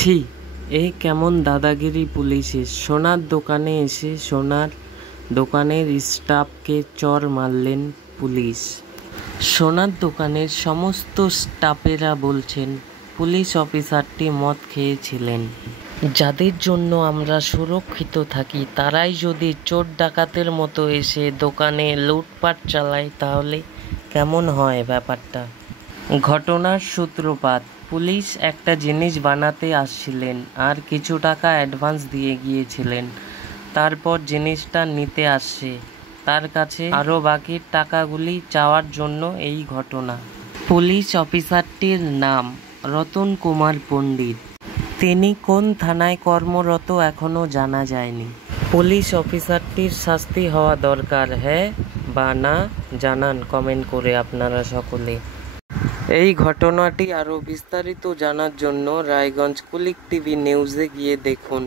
ছি, এ কেমন দাদাগিরি পুলিশের! সোনার দোকানে এসে সোনার দোকানের স্টাফকে চড় মারলেন পুলিশ। সোনার দোকানের সমস্ত স্টাফেরা বলছেন পুলিশ অফিসারটি মদ খেয়েছিলেন। যাদের জন্য আমরা সুরক্ষিত থাকি তারাই যদি চোর ডাকাতের মতো এসে দোকানে লুটপাট চালায় তাহলে কেমন হয় ব্যাপারটা? ঘটনার সূত্রপাত, পুলিশ একটা জিনিস বানাতে আসছিলেন আর কিছু টাকা অ্যাডভান্স দিয়ে গিয়েছিলেন। তারপর জিনিসটা নিতে আসছে তার কাছে আরও বাকি টাকাগুলি চাওয়ার জন্য এই ঘটনা। পুলিশ অফিসারটির নাম রতন কুমার পণ্ডিত। তিনি কোন থানায় কর্মরত এখনও জানা যায়নি। পুলিশ অফিসারটির শাস্তি হওয়া দরকার, হ্যাঁ বা না জানান কমেন্ট করে আপনারা সকলে। এই ঘটনাটি আরও বিস্তারিত জানার জন্য রায়গঞ্জ কুলিক টিভি নিউজে গিয়ে দেখুন।